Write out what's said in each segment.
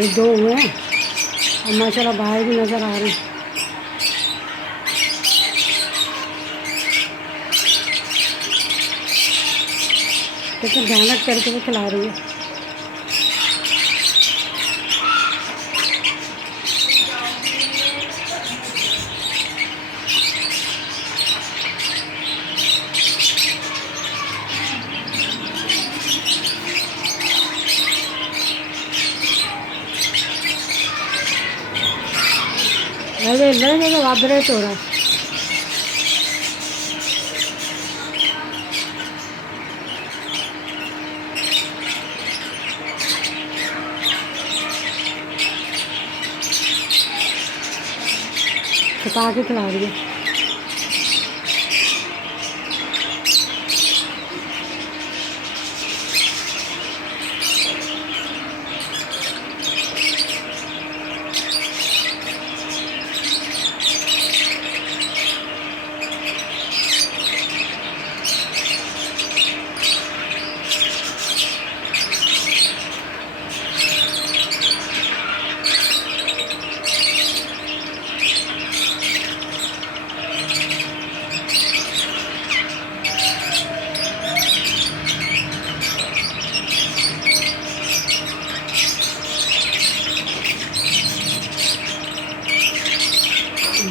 ये 2 हुए हैं और माशाल्लाह बाहर भी नज़र आ रहे हैं। कितना मेहनत करके वो खिला रही है। अरे नहीं वाइब्रेट हो रहा है। छुपा के खिला रही है।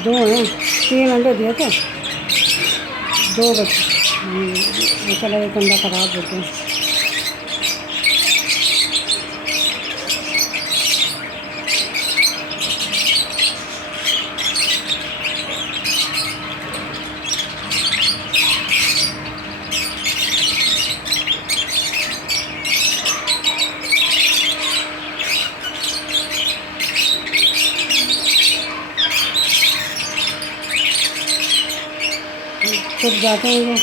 दो हैं, 3 अंडे दिए थे, 2 बच्चे। ऐसा लगे अंडा ख़राब होते हैं। छुप जाते हैं वो।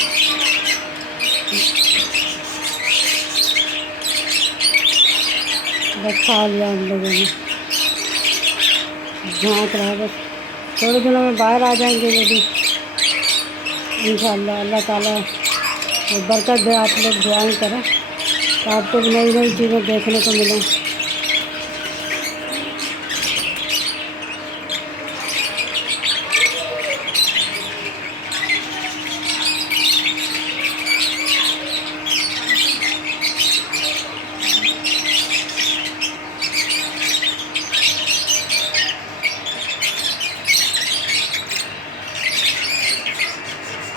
बस खा लिया हम लोगों ने। झाँक रहा है बस। थोड़े दिनों में बाहर आ जाएंगे ये भी इंशाअल्लाह। अल्लाह ताला बरकत दे, आप लोग दुआएं करें तो आपको भी नई नई चीज़ें देखने को मिलें।